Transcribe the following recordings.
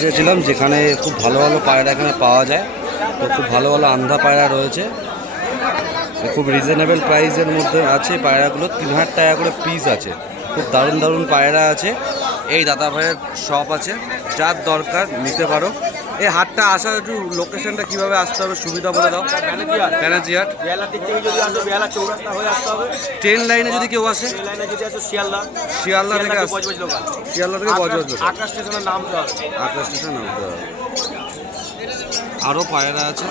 এসেছিলাম যেখানে খুব ভালো ভালো পায়রা এখানে পাওয়া যায়। তো খুব ভালো ভালো আন্ধা পায়রা রয়েছে, খুব রিজনেবল প্রাইসের মধ্যে আছে। পায়রাগুলো 3000 টাকা করে পিস আছে। খুব দারুণ দারুণ পায়রা আছে। এই দাদা ভাইয়ের শপ আছে, যার দরকার নিতে পারো। এই হাটটা আসার একটু লোকেশনটা কীভাবে আসতে হবে সুবিধা বলে দাও। ব্যানার্জিহাট ট্রেন লাইনে যদি কেউ আসে, শিয়ালদা থেকে শিয়ালদা থেকে বজবজ আকাশ স্টেশনে নামতে হবে। আরও পায়রা আছে,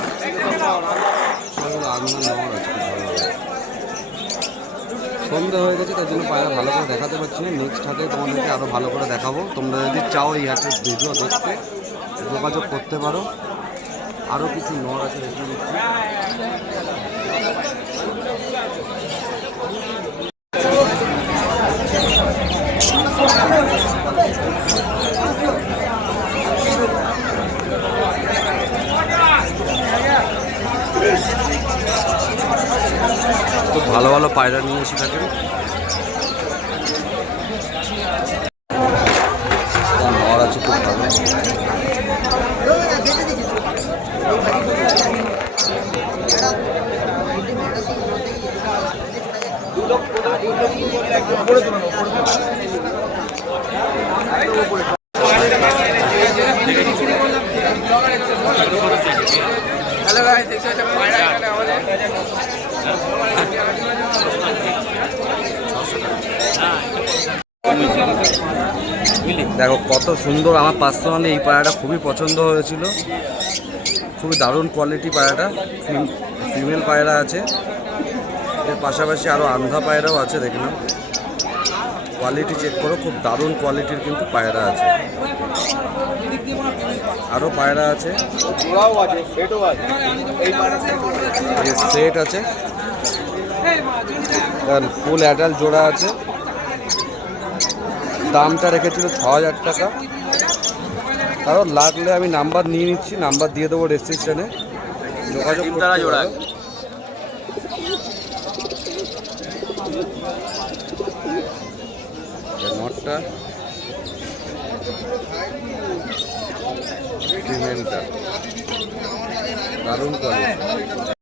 সবগুলো আগুন নেওয়ার আছে। সন্ধ্যা হয়ে গেছে, তার জন্য পায়রা ভালো করে দেখাতে পারছি না। নেক্সট হাটে তোমাদেরকে আরও ভালো করে দেখাবো। তোমরা যদি চাও এই হাটের ভিডিও দেখতে, যোগাযোগ করতে পারো। আরও কিছু নর আছে দেখিয়ে দিচ্ছি। খুব ভালো ভালো পায়রা নিয়ে এসে থাকেন। নর আছে খুব ভালো। হ্যালো গাইস, দেখতে একটা পায়রা এখানে আমাদের। দেখো কত সুন্দর। আমার পার্সোনালি এই পায়রাটা খুবই পছন্দ হয়েছিল। খুবই দারুণ কোয়ালিটি পায়রাটা। ফিমেল পায়রা আছে, এর পাশাপাশি আরও আন্ধা পায়রাও আছে। দেখলাম কোয়ালিটি চেক করো, খুব দারুণ কোয়ালিটির কিন্তু পায়রা আছে। আরও পায়রা আছে, সেট আছে, ফুল অ্যাডাল্ট জোড়া আছে। দামটা রেখেছিল 6000 টাকা। কারণ লাগলে আমি নাম্বার নিয়ে নিচ্ছি, নাম্বার দিয়ে দেবো ডেসক্রিপশনে, যোগাযোগ করতে পারো। নটটা ফিমেলটা দারুণ কোয়ালিটি।